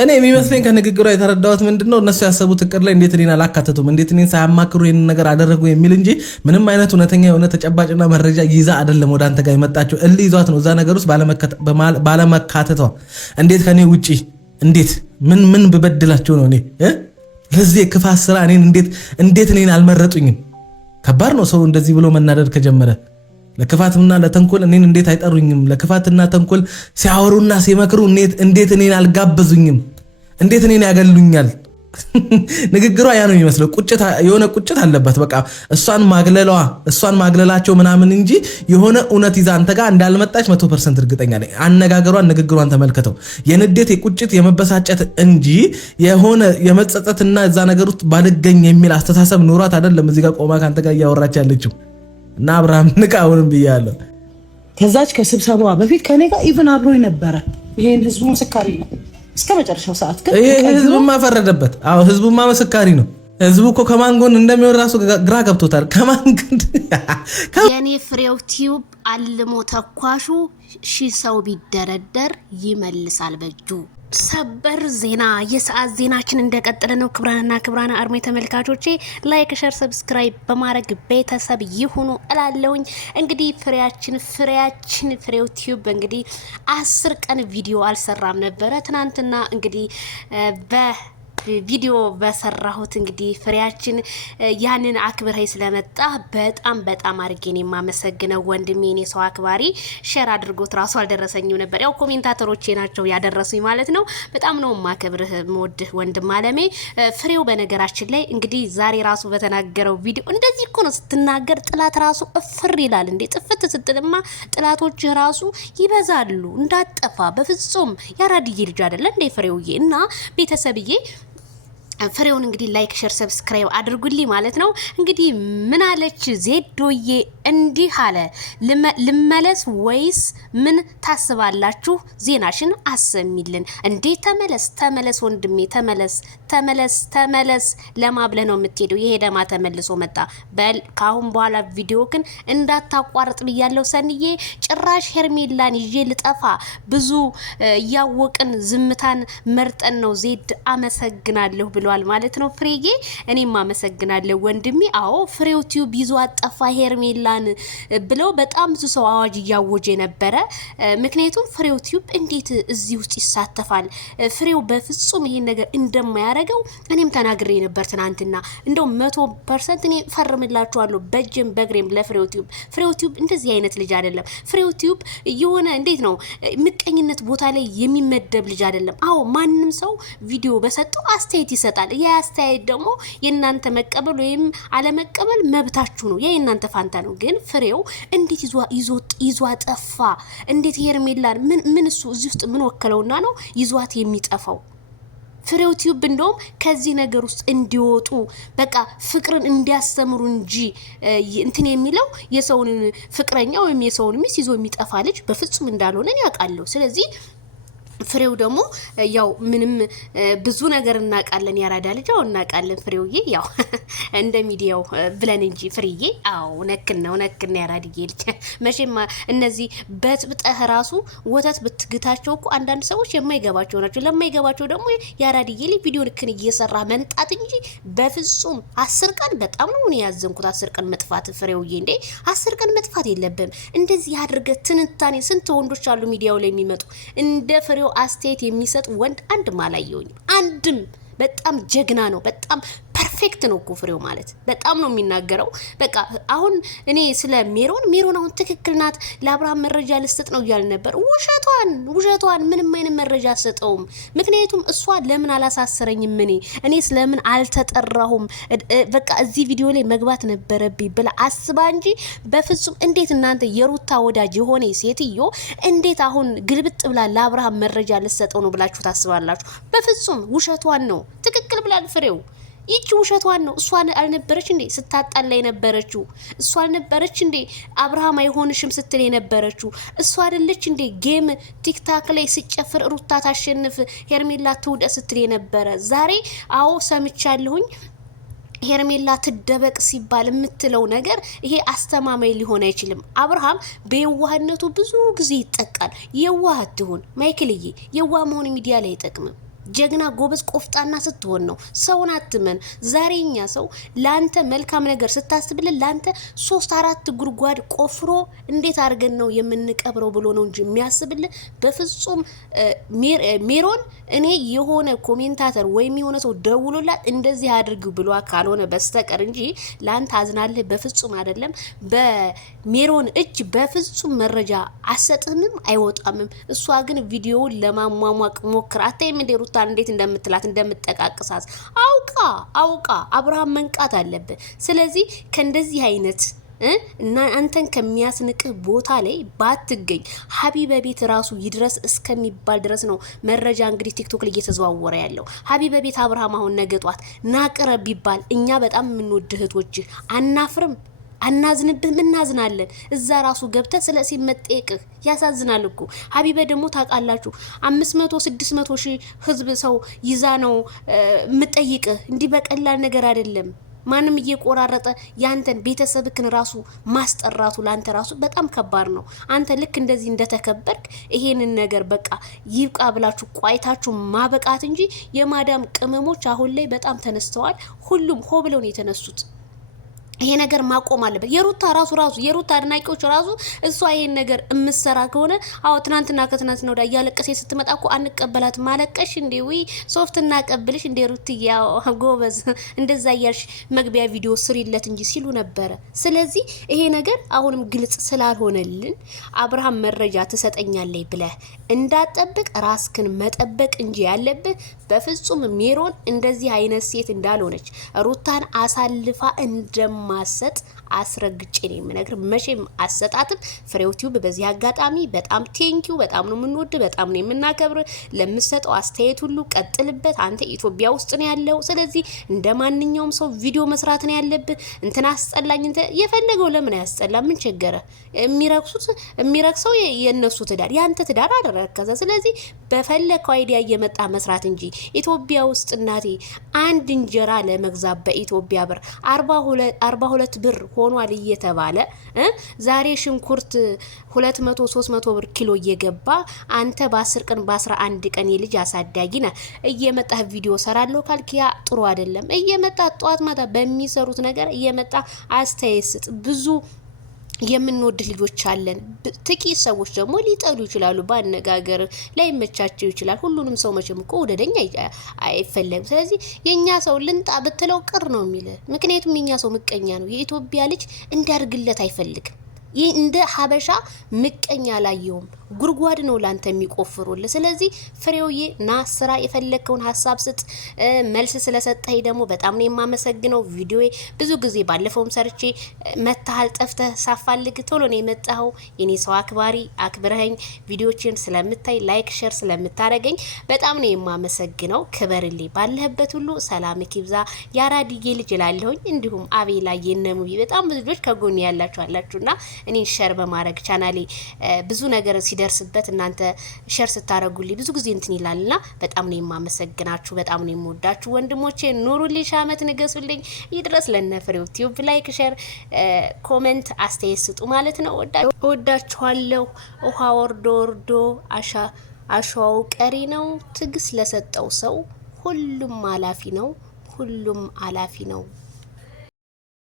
እኔ የሚመስለኝ ከንግግሯ የተረዳሁት ምንድነው እነሱ ያሰቡት እቅድ ላይ እንዴት እኔን አላካተቱም እንዴት እኔን ሳያማክሩ ይሄን ነገር አደረጉ የሚል እንጂ ምንም አይነት እውነተኛ የሆነ ተጨባጭና መረጃ ይዛ አይደለም ወደ አንተ ጋር የመጣችው። እልህ ይዟት ነው እዛ ነገር ውስጥ ባለመካተቷ። እንዴት ከኔ ውጪ እንዴት ምን ብበድላቸው ነው እኔ ለዚህ ክፋት ስራ እንዴት እኔን አልመረጡኝም? ከባድ ነው ሰው እንደዚህ ብሎ መናደድ ከጀመረ። ለክፋትና ለተንኮል እኔን እንዴት አይጠሩኝም? ለክፋትና ተንኮል ሲያወሩና ሲመክሩ እንዴት እኔን አልጋበዙኝም? እንዴት እኔን ያገሉኛል? ንግግሯ ያ ነው የሚመስለው። የሆነ ቁጭት አለበት። በቃ እሷን ማግለላቸው ምናምን እንጂ የሆነ እውነት ይዛ አንተ ጋር እንዳልመጣች 100% እርግጠኛ ነኝ። አነጋገሯን ንግግሯን ተመልከተው። የንዴት የቁጭት የመበሳጨት እንጂ የሆነ የመጸጸትና እዛ ነገር ውስጥ ባልገኝ የሚል አስተሳሰብ ኖሯት አይደለም እዚህ ጋር ቆማ ካንተ ጋር እያወራች ያለችው። እና አብርሃም ንቃውን ብያለሁ። ከዛች ከስብሰባዋ በፊት ከኔ ጋር ኢቭን አብሮኝ ነበረ። ይሄን ህዝቡ መስካሪ ነው እስከ መጨረሻው ሰዓት። ይሄ ህዝቡማ ፈረደበት። አዎ ህዝቡማ መስካሪ ነው። ህዝቡ እኮ ከማን ጎን እንደሚወራ ራሱ ግራ ገብቶታል። ከማን ጎን የኔ ፍሬው ቲዩብ አልሞ ተኳሹ ሺህ ሰው ቢደረደር ይመልሳል በእጁ። ሰበር ዜና የሰዓት ዜናችን እንደቀጠለ ነው። ክብራና አርሜ ተመልካቾቼ ላይክ ሸር ሰብስክራይብ በማድረግ ቤተሰብ ይሁኑ እላለሁኝ። እንግዲህ ፍሬው ቲዩብ እንግዲህ 10 ቀን ቪዲዮ አልሰራም ነበረ። ትናንትና እንግዲህ ቪዲዮ በሰራሁት እንግዲህ ፍሬያችን ያንን አክብረይ ስለመጣ በጣም አርጌን የማመሰግነው ወንድሜ እኔ ሰው አክባሪ ሼር አድርጎት ራሱ አልደረሰኝም ነበር። ያው ኮሜንታተሮቼ ናቸው ያደረሱኝ ማለት ነው። በጣም ነው ማከብርህ ወድህ ወንድም አለሜ ፍሬው። በነገራችን ላይ እንግዲህ ዛሬ ራሱ በተናገረው ቪዲዮ እንደዚህ እኮ ነው ስትናገር ጥላት ራሱ እፍር ይላል እንዴ። ጥፍት ስትልማ ጥላቶች ራሱ ይበዛሉ። እንዳጠፋ በፍጹም ያራድዬ ልጅ አይደለ እንዴ ፍሬውዬ። እና ቤተሰብዬ ፍሬውን እንግዲህ ላይክ ሸር ሰብስክራይብ አድርጉልኝ ማለት ነው። እንግዲህ ምን አለች ዜዶዬ? እንዲህ አለ ልመለስ ወይስ ምን ታስባላችሁ? ዜናሽን አሰሚልን እንዴ። ተመለስ ወንድሜ ተመለስ ለማብለህ ነው የምትሄደው። የሄደማ ተመልሶ መጣ። በል ካሁን በኋላ ቪዲዮ ግን እንዳታቋርጥ ብያለሁ ሰንዬ። ጭራሽ ሄርሜላን ይዤ ልጠፋ ብዙ ያወቅን ዝምታን መርጠን ነው ዜድ አመሰግናለሁ ብሏል ማለት ነው ፍሬዬ። እኔም አመሰግናለሁ ወንድሜ። አዎ ፍሬው ቲዩብ ይዞ አጠፋ ሄርሜላን ብለው በጣም ብዙ ሰው አዋጅ እያወጀ ነበረ። ምክንያቱም ፍሬው ቲዩብ እንዴት እዚህ ውስጥ ይሳተፋል? ፍሬው በፍጹም ይሄን ነገር እንደማያረገው እኔም ተናግሬ ነበር ትናንትና። እንደው 100% እኔ ፈርምላችኋለሁ በእጅም በእግሬም ለፍሬው ቲዩብ። ፍሬው ቲዩብ እንደዚህ አይነት ልጅ አይደለም። ፍሬው ቲዩብ የሆነ እንዴት ነው ምቀኝነት ቦታ ላይ የሚመደብ ልጅ አይደለም። አዎ ማንንም ሰው ቪዲዮ በሰጠው አስተያየት ይሰጣል። ያ አስተያየት ደግሞ የእናንተ መቀበል ወይም አለመቀበል መብታችሁ ነው። ያ የእናንተ ፋንታ ነው። ግን ፍሬው እንዴት ይዞ አጠፋ? እንዴት ሄርሜላን ምን እሱ እዚህ ውስጥ ምን ወከለውና ነው ይዟት የሚጠፋው? ፍሬው ቲዩብ እንደውም ከዚህ ነገር ውስጥ እንዲወጡ በቃ ፍቅርን እንዲያስተምሩ እንጂ እንትን የሚለው የሰውን ፍቅረኛ ወይም የሰውን ሚስት ይዞ የሚጠፋ ልጅ በፍጹም እንዳልሆነ ያውቃለሁ። ስለዚህ ፍሬው ደግሞ ያው ምንም ብዙ ነገር እናቃለን። ያራዳ ልጅ አው እናቃለን። ፍሬውዬ ያው እንደ ሚዲያው ብለን እንጂ ፍሬዬ አው ነክነው ያራድዬ ልጅ መቼም እነዚህ በጥብጠህ ራሱ ወተት ብትግታቸው እኮ አንዳንድ ሰዎች የማይገባቸው ናቸው። ለማይገባቸው ደግሞ ያራድዬ ልጅ ቪዲዮ ልክን እየሰራ መንጣት እንጂ በፍጹም 10 ቀን በጣም ነው ያዘንኩት። 10 ቀን መጥፋት ፍሬውዬ እንዴ 10 ቀን መጥፋት የለብም። እንደዚህ ያድርገ ትንታኔ ስንት ወንዶች አሉ ሚዲያው ላይ የሚመጡ እንደ ፍሬው አስተያየት የሚሰጥ ወንድ አንድም አላየሁኝም። አንድም በጣም ጀግና ነው። በጣም ፐርፌክት ነው እኮ ፍሬው ማለት በጣም ነው የሚናገረው። በቃ አሁን እኔ ስለ ሜሮን አሁን ትክክል ናት ለአብርሃም መረጃ ልስጥ ነው እያል ነበር። ውሸቷን ምንም አይነት መረጃ አሰጠውም። ምክንያቱም እሷ ለምን አላሳሰረኝም እኔ ስለምን አልተጠራሁም በቃ እዚህ ቪዲዮ ላይ መግባት ነበረብኝ ብላ አስባ እንጂ በፍጹም እንዴት እናንተ የሩታ ወዳጅ የሆነ ሴትዮ እንዴት አሁን ግልብጥ ብላ ለአብርሃም መረጃ ልሰጠው ነው ብላችሁ ታስባላችሁ? በፍጹም ውሸቷን ነው። ትክክል ብላል ፍሬው። ይቺ ውሸቷን ነው። እሷን አልነበረች እንዴ ስታጣላ የነበረችው? እሷ አልነበረች እንዴ አብርሃም አይሆንሽም ስትል የነበረችው? እሷ አይደለች እንዴ ጌም ቲክታክ ላይ ሲጨፍር ሩታ ታሸንፍ ሄርሜላ ትውደ ስትል የነበረ? ዛሬ አዎ ሰምቻለሁኝ ሄርሜላ ትደበቅ ሲባል የምትለው ነገር ይሄ አስተማማኝ ሊሆን አይችልም። አብርሃም በየዋህነቱ ብዙ ጊዜ ይጠቃል። የዋህ አትሁን ማይክልዬ። የዋህ መሆን ሚዲያ ላይ አይጠቅምም። ጀግና ጎበዝ ቆፍጣና ስትሆን ነው። ሰውን አትመን። ዛሬኛ ሰው ላንተ መልካም ነገር ስታስብልን ላንተ 3-4 ጉድጓድ ቆፍሮ እንዴት አድርገን ነው የምንቀብረው ብሎ ነው እንጂ የሚያስብልን በፍጹም ሜሮን እኔ የሆነ ኮሜንታተር ወይም የሆነ ሰው ደውሎላት እንደዚህ አድርግ ብሎ ካልሆነ በስተቀር እንጂ ላንተ አዝናልህ በፍጹም አይደለም። በሜሮን እጅ በፍጹም መረጃ አሰጥምም አይወጣምም። እሷ ግን ቪዲዮውን ለማሟሟቅ ሞክራ አታይም እንደ ሩታ እንዴት እንደምትላት እንደምትጠቃቅሳት አውቃ አብርሃም መንቃት አለበት። ስለዚህ ከእንደዚህ አይነት እና አንተን ከሚያስንቅህ ቦታ ላይ ባትገኝ ሀቢበ ቤት ራሱ ይድረስ እስከሚባል ድረስ ነው መረጃ እንግዲህ ቲክቶክ ላይ እየተዘዋወረ ያለው። ሀቢበ ቤት አብርሃም አሁን ነገ ጧት ናቅረብ ቢባል እኛ በጣም የምንወድ እህቶችህ አናፍርም? አናዝንብህም? እናዝናለን። እዛ ራሱ ገብተህ ስለ ሲመጠቅህ ያሳዝናል እኮ። ሀቢበ ደግሞ ታውቃላችሁ 500-600 ሺህ ህዝብ ሰው ይዛ ነው የምጠይቅህ። እንዲህ በቀላል ነገር አይደለም። ማንም እየቆራረጠ ያንተን ቤተሰብክን ራሱ ማስጠራቱ ላንተ ራሱ በጣም ከባድ ነው። አንተ ልክ እንደዚህ እንደተከበርክ ይሄንን ነገር በቃ ይብቃ ብላችሁ ቋይታችሁ ማበቃት እንጂ የማዳም ቅመሞች አሁን ላይ በጣም ተነስተዋል። ሁሉም ሆ ብለው ነው የተነሱት። ይሄ ነገር ማቆም አለበት። የሩታ የሩታ አድናቂዎች ራሱ እሷ ይሄን ነገር እምሰራ ከሆነ አዎ ትናንትና ከትናንትና ወዲያ እያለቀሰ ስትመጣ እኮ አንቀበላት ማለቀሽ እንዴ ወይ ሶፍት እናቀብልሽ እንዴ ሩትያ ጎበዝ እንደዛ እያልሽ መግቢያ ቪዲዮ ስሪለት እንጂ ሲሉ ነበረ። ስለዚህ ይሄ ነገር አሁንም ግልጽ ስላልሆነልን አብርሃም መረጃ ትሰጠኛለህ ብለህ እንዳጠብቅ ራስክን መጠበቅ እንጂ ያለብህ በፍጹም ሜሮን እንደዚህ አይነት ሴት እንዳልሆነች ሩታን አሳልፋ እንደማሰጥ አስረግጬ ነው የምነግር። መቼም አሰጣትም። ፍሬው ቲዩብ በዚህ አጋጣሚ በጣም ቴንኪው፣ በጣም ነው የምንወድ፣ በጣም ነው የምናከብር። ለምሰጠው አስተያየት ሁሉ ቀጥልበት። አንተ ኢትዮጵያ ውስጥ ነው ያለው። ስለዚህ እንደ ማንኛውም ሰው ቪዲዮ መስራት ነው ያለብህ። እንትና አስጠላኝ እንተ የፈለገው ለምን ያስጠላ? ምን ቸገረ? የሚረክሰው የነሱ ትዳር ያንተ ትዳር አደረከዘ። ስለዚህ በፈለከው አይዲያ እየመጣ መስራት እንጂ ኢትዮጵያ ውስጥ እናቴ አንድ እንጀራ ለመግዛት በኢትዮጵያ ብር 42 ብር ሆኗል እየተባለ ዛሬ ሽንኩርት 200-300 ብር ኪሎ እየገባ አንተ በ10 ቀን በ11 ቀን የልጅ አሳዳጊ ነህ እየመጣ ቪዲዮ ሰራለሁ ካልኪያ ጥሩ አይደለም። እየመጣ ጧት ማታ በሚሰሩት ነገር እየመጣ አስተያየት ስጥ። ብዙ የምንወድ ልጆች አለን። ጥቂት ሰዎች ደግሞ ሊጠሉ ይችላሉ። ባነጋገር ላይ መቻቸው ይችላል። ሁሉንም ሰው መቼም እኮ ወደደኛ አይፈለግም። ስለዚህ የኛ ሰው ልንጣ ብትለው ቅር ነው የሚል። ምክንያቱም የኛ ሰው ምቀኛ ነው። የኢትዮጵያ ልጅ እንዲያርግለት አይፈልግም። ይህ እንደ ሀበሻ ምቀኛ ላየውም ጉርጓድ ነው ላንተ የሚቆፍሩል። ስለዚህ ፍሬውዬ ና ስራ፣ የፈለከውን ሀሳብ ስጥ። መልስ ስለሰጠኝ ደግሞ በጣም ነው የማመሰግነው። ቪዲዮ ብዙ ጊዜ ባለፈውም ሰርቼ መታሃል ጠፍተህ ሳፋልግ ቶሎ ነው የመጣኸው። የኔ ሰው አክባሪ አክብረኸኝ ቪዲዮችን ስለምታይ ላይክ ሼር ስለምታረገኝ በጣም ነው የማመሰግነው። ክበርልኝ። ባለህበት ሁሉ ሰላም ይብዛ። ያራድዬ ልጅ እላለሁኝ። እንዲሁም አቤላ የነሙ በጣም ብዙ ልጆች ከጎን ያላችሁ አላችሁና እኔ ሼር በማድረግ ቻናሌ ብዙ ነገር ሲደርስበት እናንተ ሼር ስታረጉልኝ ብዙ ጊዜ እንትን ይላልና በጣም ነው የማመሰግናችሁ። በጣም ነው የምወዳችሁ ወንድሞቼ። ኑሩልኝ፣ ሻመት ንገሱልኝ። ይድረስ ለነፍሬው ቲዩብ። ላይክ ሼር ኮሜንት አስተያየት ስጡ ማለት ነው። ወዳችኋለሁ። ውሃ ወርዶ አሸዋው ቀሪ ነው። ትግስ ለሰጠው ሰው ሁሉም አላፊ ነው።